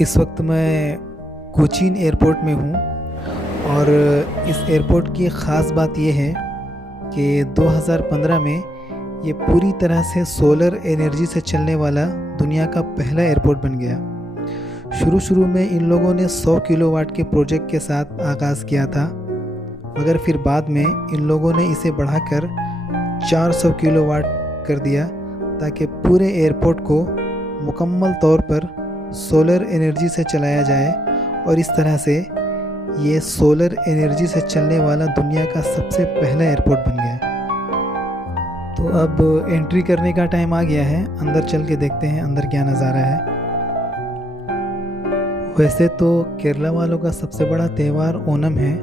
इस वक्त मैं कोचीन एयरपोर्ट में हूँ और इस एयरपोर्ट की ख़ास बात यह है कि 2015 में ये पूरी तरह से सोलर एनर्जी से चलने वाला दुनिया का पहला एयरपोर्ट बन गया। शुरू शुरू में इन लोगों ने 100 किलोवाट के प्रोजेक्ट के साथ आगाज़ किया था, मगर फिर बाद में इन लोगों ने इसे बढ़ाकर 400 किलोवाट कर दिया ताकि पूरे एयरपोर्ट को मुकम्मल तौर पर सोलर एनर्जी से चलाया जाए और इस तरह से ये सोलर एनर्जी से चलने वाला दुनिया का सबसे पहला एयरपोर्ट बन गया। तो अब एंट्री करने का टाइम आ गया है, अंदर चल के देखते हैं अंदर क्या नज़ारा है। वैसे तो केरला वालों का सबसे बड़ा त्यौहार ओणम है,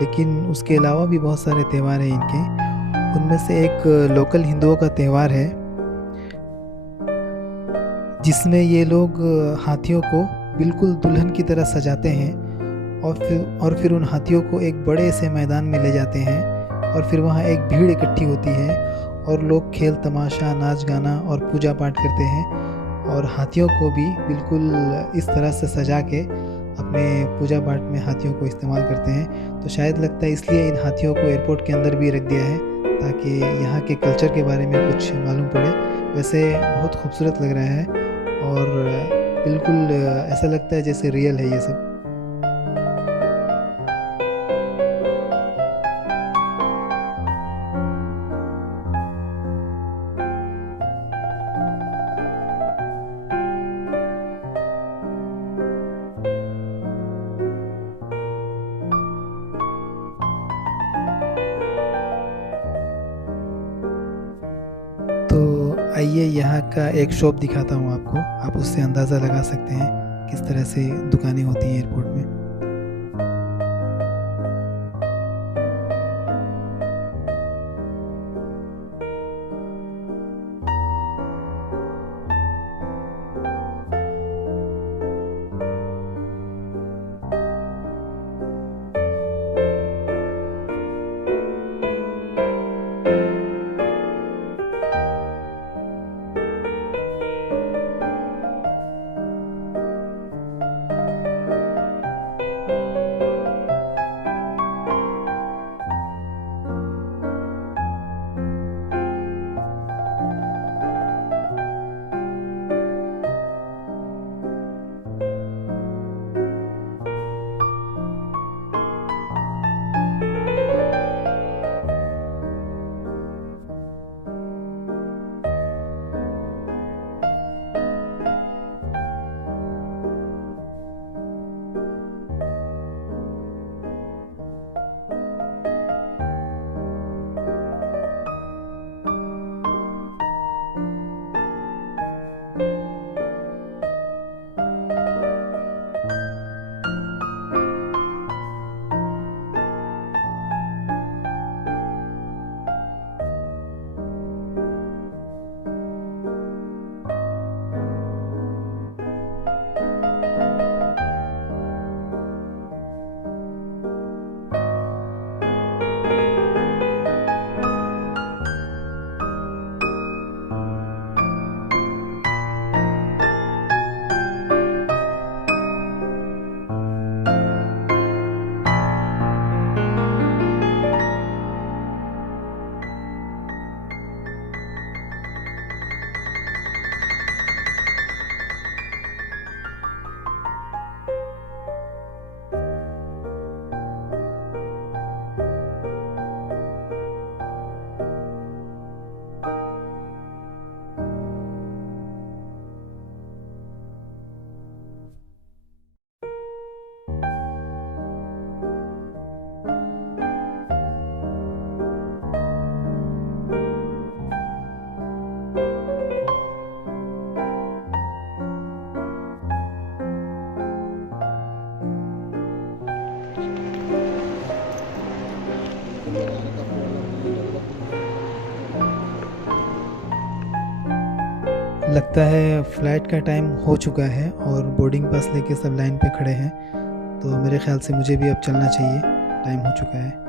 लेकिन उसके अलावा भी बहुत सारे त्यौहार हैं इनके। उनमें से एक लोकल हिंदुओं का त्यौहार है जिसमें ये लोग हाथियों को बिल्कुल दुल्हन की तरह सजाते हैं और फिर उन हाथियों को एक बड़े से मैदान में ले जाते हैं और फिर वहाँ एक भीड़ इकट्ठी होती है और लोग खेल तमाशा, नाच गाना और पूजा पाठ करते हैं और हाथियों को भी बिल्कुल इस तरह से सजा के अपने पूजा पाठ में हाथियों को इस्तेमाल करते हैं। तो शायद लगता है इसलिए इन हाथियों को एयरपोर्ट के अंदर भी रख दिया है ताकि यहाँ के कल्चर के बारे में कुछ मालूम पड़े। वैसे बहुत खूबसूरत लग रहा है और बिल्कुल ऐसा लगता है जैसे रियल है ये सब। तो आइए यहाँ का एक शॉप दिखाता हूँ आपको, आप उससे अंदाज़ा लगा सकते हैं किस तरह से दुकानें होती हैं एयरपोर्ट में। लगता है फ़्लाइट का टाइम हो चुका है और बोर्डिंग पास लेके सब लाइन पे खड़े हैं, तो मेरे ख्याल से मुझे भी अब चलना चाहिए, टाइम हो चुका है।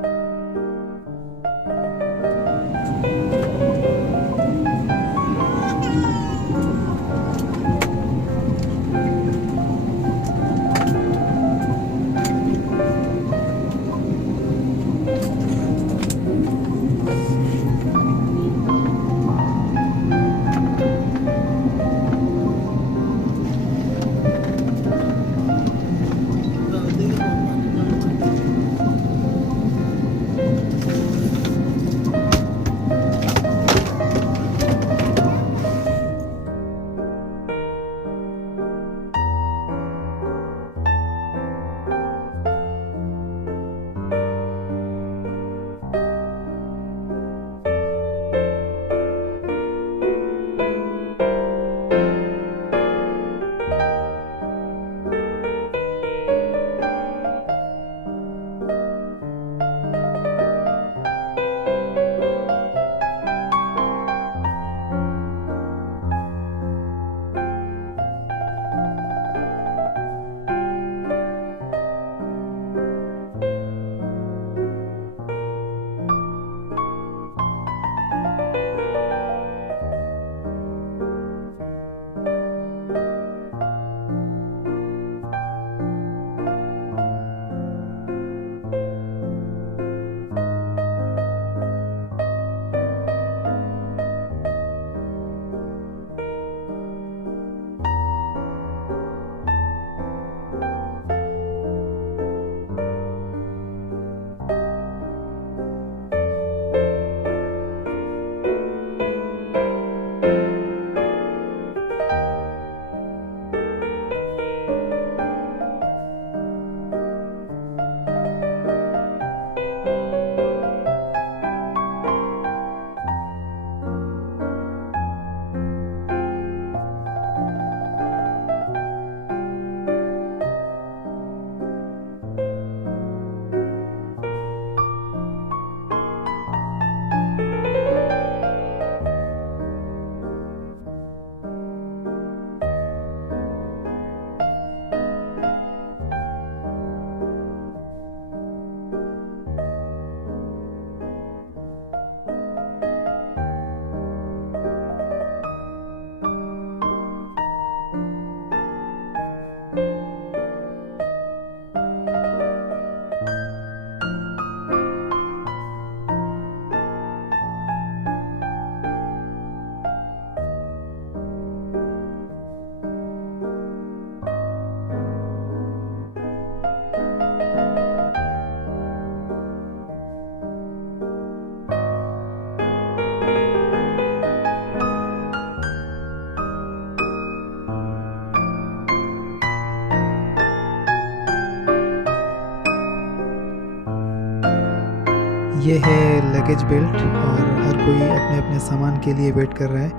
ये है लगेज बेल्ट और हर कोई अपने अपने सामान के लिए वेट कर रहा है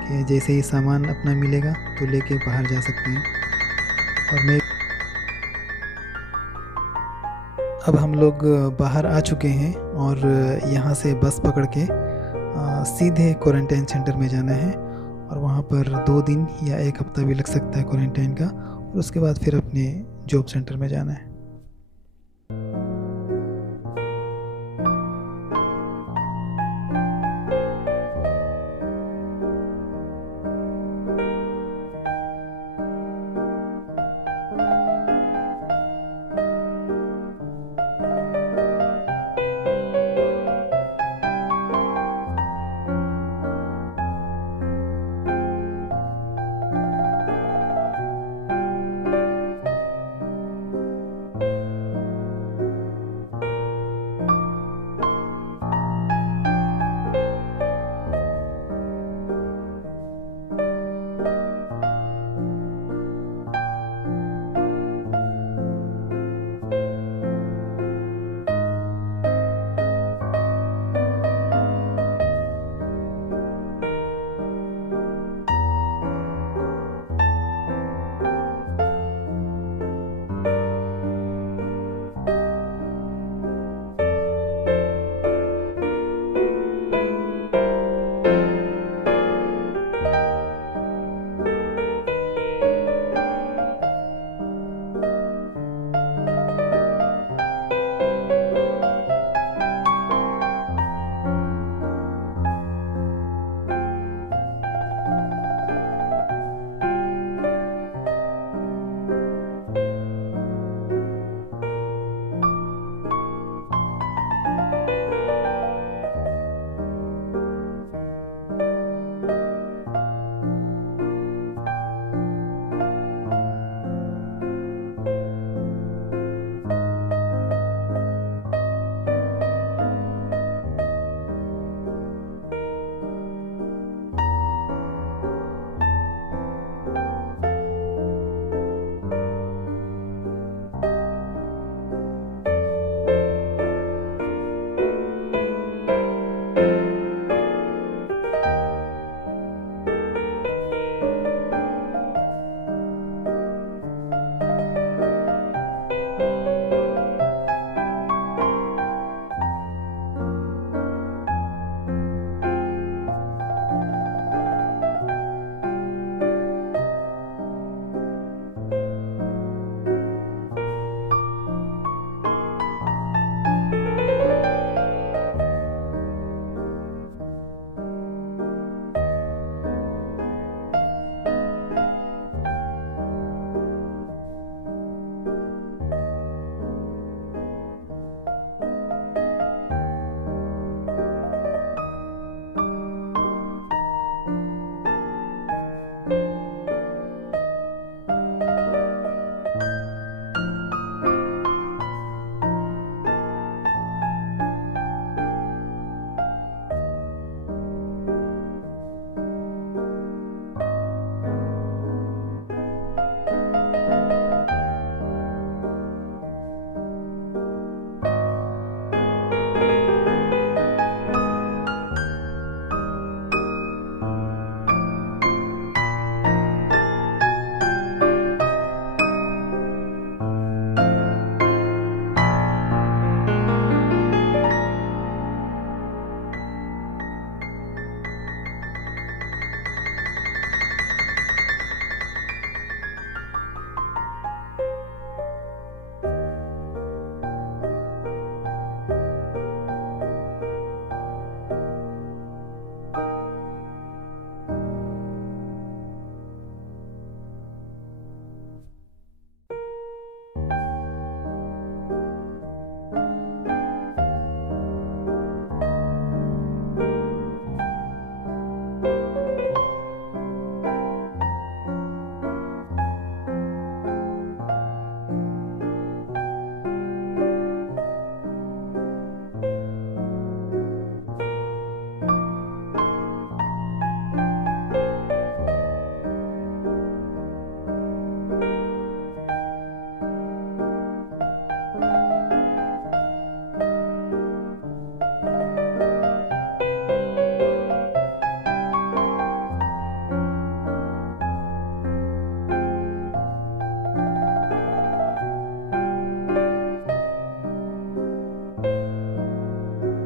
कि जैसे ही सामान अपना मिलेगा तो लेके बाहर जा सकते हैं। और मैं अब हम लोग बाहर आ चुके हैं और यहाँ से बस पकड़ के सीधे क्वारंटाइन सेंटर में जाना है और वहाँ पर 2 दिन या 1 हफ्ता भी लग सकता है क्वारंटाइन का, और उसके बाद फिर अपने जॉब सेंटर में जाना है।